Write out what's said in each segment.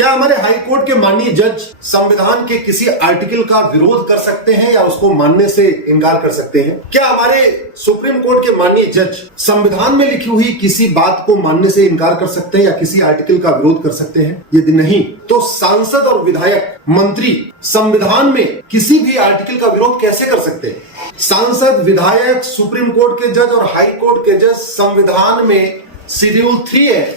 क्या हमारे high court के माननीय जज संविधान के किसी आर्टिकल का विरोध कर सकते हैं या उसको मानने से इनकार कर सकते हैं? क्या हमारे सुप्रीम कोर्ट के माननीय जज संविधान में लिखी हुई किसी बात को मानने से इनकार कर सकते हैं या किसी आर्टिकल का विरोध कर सकते हैं? यदि नहीं, तो सांसद और विधायक, मंत्री संविधान में किसी भी आर्टिकल का विरोध कैसे कर सकते हैं? सांसद, विधायक, सुप्रीम कोर्ट के जज और हाई कोर्ट के जज, संविधान में शेड्यूल 3 है।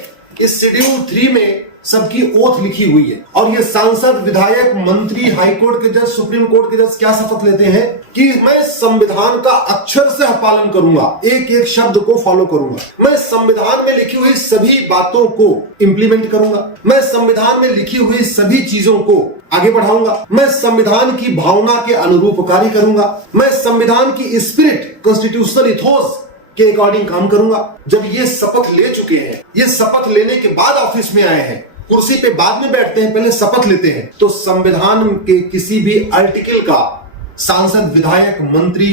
इस शेड्यूल 3 में सबकी ओथ लिखी हुई है और ये सांसद, विधायक, मंत्री, हाई कोर्ट के जज, सुप्रीम कोर्ट के जज क्या शपथ लेते हैं कि मैं संविधान का अक्षर से पालन करूंगा, एक एक शब्द को फॉलो करूंगा, मैं संविधान में लिखी हुई सभी बातों को इंप्लीमेंट करूंगा, मैं संविधान में लिखी हुई सभी चीजों को आगे बढ़ाऊंगा, मैं संविधान की भावना के अनुरूप कार्य करूंगा, मैं संविधान की स्पिरिट, कॉन्स्टिट्यूशनल इथोस के अकॉर्डिंग काम करूंगा। जब ये शपथ ले चुके हैं, ये शपथ लेने के बाद ऑफिस में आए हैं, कुर्सी पे बाद में बैठते हैं, पहले शपथ लेते हैं, तो संविधान के किसी भी आर्टिकल का सांसद, विधायक, मंत्री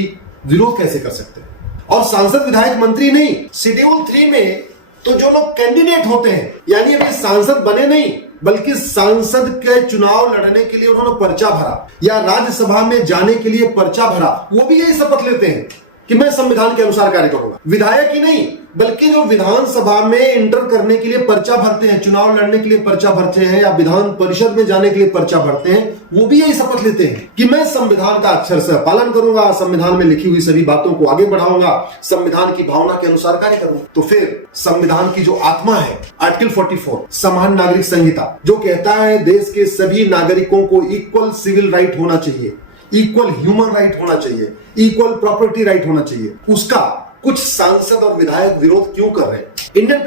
विरोध कैसे कर सकते हैं? और सांसद, विधायक, मंत्री नहीं, शेड्यूल 3 में तो जो लोग कैंडिडेट होते हैं, यानी अभी सांसद बने नहीं बल्कि सांसद के चुनाव लड़ने के लिए उन्होंने पर्चा भरा या राज्यसभा में जाने के लिए पर्चा भरा, वो भी यही शपथ लेते हैं कि मैं संविधान के अनुसार कार्य करूंगा। विधायक ही नहीं बल्कि जो विधानसभा में एंटर करने के लिए पर्चा भरते हैं, चुनाव लड़ने के लिए पर्चा भरते हैं या विधान परिषद में जाने के लिए पर्चा भरते हैं, वो भी यही शपथ लेते हैं कि मैं संविधान का अक्षर से पालन करूंगा, संविधान में लिखी हुई सभी बातों को आगे बढ़ाऊंगा, संविधान की भावना के अनुसार कार्य करूंगा। तो फिर संविधान की जो आत्मा है, आर्टिकल 44 समान नागरिक संहिता, जो कहता है देश के सभी नागरिकों को इक्वल सिविल राइट होना चाहिए, इक्वल ह्यूमन राइट होना चाहिए, इक्वल प्रॉपर्टी राइट होना चाहिए, उसका कुछ सांसद और विधायक विरोध क्यों कर रहे हैं? इंडियन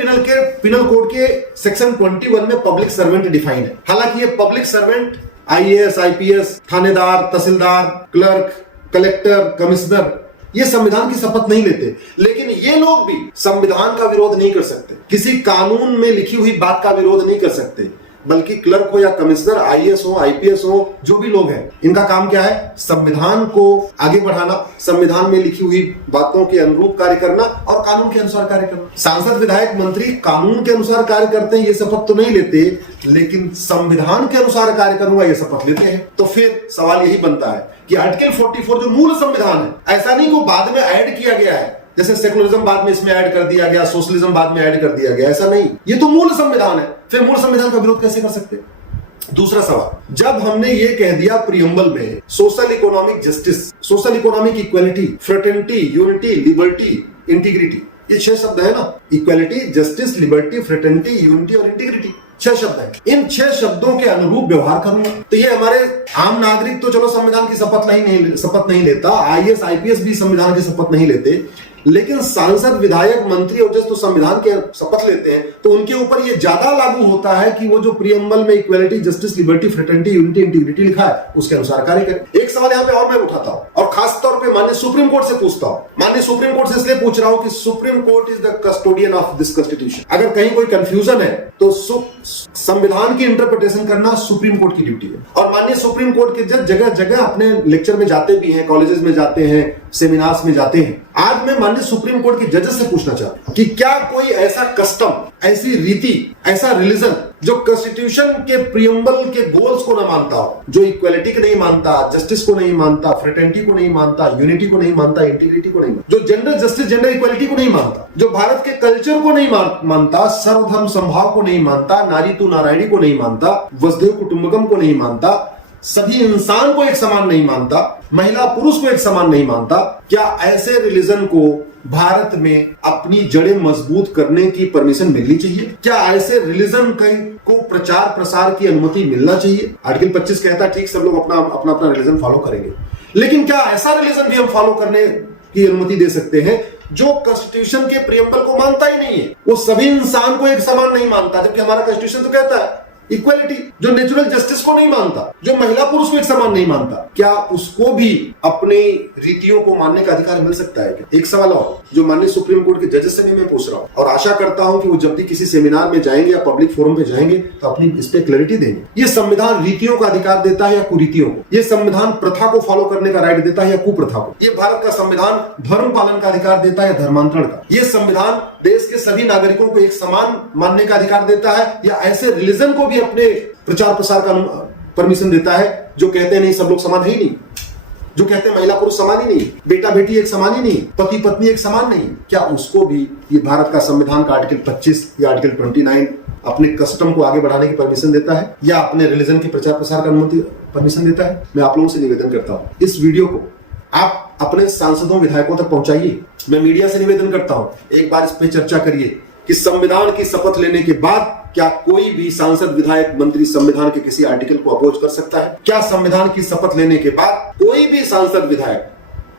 पिनल कोड के सेक्शन 21 में पब्लिक सर्वेंट डिफाइन है। हालांकि ये पब्लिक सर्वेंट आईएएस, आईपीएस, थानेदार, तहसीलदार, क्लर्क, कलेक्टर, कमिश्नर ये संविधान की शपथ नहीं लेते, लेकिन ये लोग भी संविधान का विरोध नहीं कर सकते, किसी कानून में लिखी हुई बात का विरोध नहीं कर सकते, बल्कि क्लर्क हो या कमिश्नर, आईएएस हो, आईपीएस हो, जो भी लोग हैं, इनका काम क्या है? संविधान को आगे बढ़ाना, संविधान में लिखी हुई बातों के अनुरूप कार्य करना और कानून के अनुसार कार्य करना। सांसद, विधायक, मंत्री कानून के अनुसार कार्य करते हैं, ये शपथ तो नहीं लेते, लेकिन संविधान के अनुसार कार्य करूंगा ये शपथ लेते हैं। तो फिर सवाल यही बनता है कि आर्टिकल 44 जो मूल संविधान है, ऐसा नहीं को बाद में ऐड किया गया है, जैसे सेकुलरिज्म बाद में इसमें ऐड कर दिया गया, सोशलिज्म बाद में ऐड कर दिया गया, ऐसा नहीं, ये तो मूल संविधान है। फिर मूल संविधान का विरोध कैसे कर सकते? दूसरा सवाल, जब हमने ये कह दिया प्रियम्बल में social economic justice, social economic equality, fraternity, unity, liberty, integrity, ये 6 शब्द है ना, equality, justice, liberty, fraternity, unity और इंटीग्रिटी, 6 शब्द है। इन 6 शब्दों के अनुरूप व्यवहार करूंगा। तो ये हमारे आम नागरिक तो चलो संविधान की शपथ नहीं लेता, आईएएस, आईपीएस भी संविधान की शपथ नहीं लेते, लेकिन सांसद, विधायक, मंत्री और जज तो संविधान के शपथ लेते हैं, तो उनके ऊपर ये ज्यादा लागू होता है कि वो जो प्रियम्बल में equality, justice, liberty, fraternity, unity, integrity लिखा है उसके अनुसार कार्य करें। एक सवाल यहाँ पे और मैं उठाता हूँ और खास तौर पे माननीय सुप्रीम कोर्ट से पूछता हूँ। माननीय सुप्रीम कोर्ट से इसलिए पूछ रहा हूँ कि supreme court is the custodian of this constitution. अगर कहीं कोई कंफ्यूजन है तो संविधान की इंटरप्रिटेशन करना सुप्रीम कोर्ट की ड्यूटी है। और माननीय सुप्रीम कोर्ट के जज जगह जगह अपने लेक्चर में जाते भी हैं, कॉलेजेस में जाते हैं, सेमिनार्स में जाते हैं। आज मैं माननीय सुप्रीम कोर्ट के जजेस से पूछना चाहता हूं कि क्या कोई ऐसा कस्टम, ऐसी रीति, ऐसा रिलीजन जो कॉन्स्टिट्यूशन के प्रियम्बल के गोल्स को न मानता हो, जो इक्वालिटी को नहीं मानता, जस्टिस को नहीं मानता, फ्रेटर्निटी को नहीं मानता, यूनिटी को नहीं मानता, इंटीग्रिटी को नहीं मानता, जो जेंडर जस्टिस, जेंडर इक्वालिटी को नहीं मानता, जो भारत के कल्चर को नहीं मानता, सर्वधर्म समभाव को नहीं मानता, नारी तू नारायणी को नहीं मानता, वसुधैव कुटुंबकम को नहीं मानता, सभी इंसान को एक समान नहीं मानता, महिला पुरुष को एक समान नहीं मानता, क्या ऐसे रिलीजन को भारत में अपनी जड़ें मजबूत करने की परमिशन मिलनी चाहिए? क्या ऐसे रिलीजन को प्रचार प्रसार की अनुमति मिलना चाहिए? आर्टिकल 25 कहता है ठीक, सब लोग अपना रिलीजन फॉलो करेंगे, लेकिन क्या ऐसा रिलीजन भी हम फॉलो करने की अनुमति दे सकते हैं जो कॉन्स्टिट्यूशन के प्रियम्बल को मानता ही नहीं है? वो सभी इंसान को एक समान नहीं मानता, जबकि हमारा कॉन्स्टिट्यूशन तो कहता है इक्वालिटी, जो नेचुरल जस्टिस को नहीं मानता, जो महिला पुरुष को एक समान नहीं मानता, क्या उसको भी अपनी रीतियों को मानने का अधिकार मिल सकता है क्या? एक सवाल और जो माननीय सुप्रीम कोर्ट के जजेस से भी मैं पूछ रहा हूं और आशा करता हूं कि वो जब भी किसी सेमिनार में जाएंगे या पब्लिक फोरम पे जाएंगे तो अपनी इस पे क्लैरिटी देंगे। ये संविधान रीतियों का अधिकार देता है या कुरीतियों को? ये संविधान प्रथा को फॉलो करने का राइट देता है या कुप्रथा को? ये भारत का संविधान धर्म पालन का अधिकार देता है या धर्मांतरण का? ये संविधान देश के सभी नागरिकों को एक समान मानने का अधिकार देता है या ऐसे रिलीजन को भी अपने प्रचार प्रसार का परमिशन देता है, जो कहते हैं नहीं सब लोग समान है ही नहीं, जो कहते हैं महिला पुरुष समान ही नहीं, बेटा बेटी एक समान ही नहीं, पति पत्नी एक समान नहीं, क्या उसको भी ये भारत का संविधान का आर्टिकल 25 या आर्टिकल 29 अपने कस्टम को आगे बढ़ाने की परमिशन देता है, या अपने रिलीजन के प्रचार प्रसार का अनुमति परमिशन देता है? मैं आप लोगों से निवेदन करता हूं, इस वीडियो को आप अपने सांसदों विधायकों तक पहुंचाइए। मैं मीडिया से निवेदन करता हूं, एक बार इस पे चर्चा करिए कि संविधान की शपथ लेने के बाद क्या कोई भी सांसद विधायक मंत्री संविधान के किसी आर्टिकल को अपोज कर सकता है? क्या संविधान की शपथ लेने के बाद कोई भी सांसद विधायक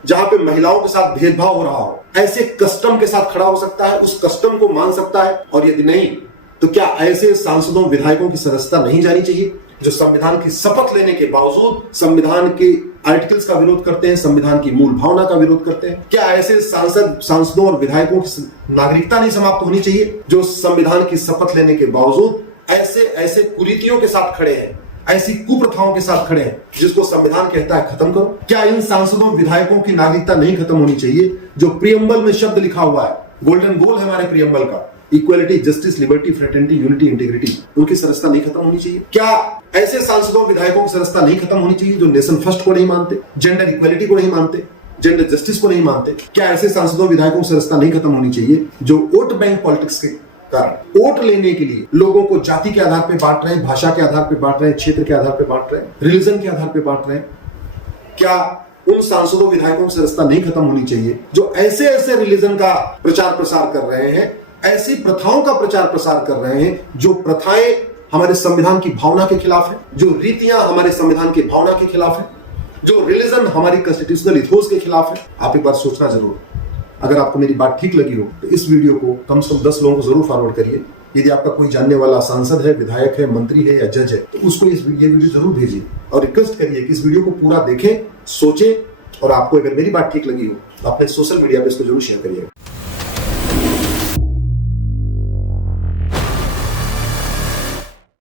जहां पे महिलाओं के साथ भेदभाव हो रहा हो ऐसे कस्टम के साथ खड़ा हो सकता है, उस कस्टम को मान सकता है? और यदि नहीं तो क्या ऐसे सांसदों विधायकों की सदस्यता नहीं जानी चाहिए जो संविधान की शपथ लेने के बावजूद संविधान के आर्टिकल्स का विरोध करते हैं, संविधान की मूल भावना का विरोध करते हैं? क्या ऐसे सांसदों और विधायकों की नागरिकता नहीं समाप्त होनी चाहिए जो संविधान की शपथ लेने के बावजूद ऐसे कुरीतियों के साथ खड़े हैं, ऐसी कुप्रथाओं के साथ खड़े हैं जिसको संविधान कहता है खत्म करो? क्या इन सांसदों विधायकों की नागरिकता नहीं खत्म होनी चाहिए जो प्रियम्बल में शब्द लिखा हुआ है, गोल्डन गोल है हमारे प्रियम्बल का, equality, justice, liberty, fraternity, unity, integrity, उनकी सदस्यता नहीं खत्म होनी चाहिए? क्या ऐसे सांसदों विधायकों की सदस्यता नहीं खत्म होनी चाहिए जो नेशन फर्स्ट को नहीं मानते, जेंडर इक्वालिटी को नहीं मानते, जेंडर जस्टिस को नहीं मानते? क्या ऐसे सांसदों विधायकों की सदस्यता नहीं खत्म होनी चाहिए जो वोट बैंक पॉलिटिक्स के कारण वोट लेने के लिए लोगों को जाति के आधार पर बांट रहे हैं, भाषा के आधार पर बांट रहे हैं, क्षेत्र के आधार पर बांट रहे हैं, रिलीजन के आधार पर बांट रहे हैं? क्या उन सांसदों विधायकों की सदस्यता नहीं खत्म होनी चाहिए जो ऐसे रिलीजन का प्रचार प्रसार कर रहे हैं, ऐसी प्रथाओं का प्रचार प्रसार कर रहे हैं जो प्रथाएं हमारे संविधान की भावना के खिलाफ है, जो रीतियां हमारे संविधान की भावना के खिलाफ है, जो रिलीजन हमारी कॉन्स्टिट्यूशनल इथोस के खिलाफ है? आप एक बार सोचना जरूर। अगर आपको मेरी बात ठीक लगी हो तो इस वीडियो को कम से कम 10 लोगों को जरूर फॉरवर्ड करिए। यदि आपका कोई जानने वाला सांसद है, विधायक है, मंत्री है या जज है तो उसको ये वीडियो जरूर भेजिए और रिक्वेस्ट करिए कि इस वीडियो को पूरा देखें, सोचें, और आपको अगर मेरी बात ठीक लगी हो तो अपने सोशल मीडिया पे इसको जरूर शेयर करिएगा।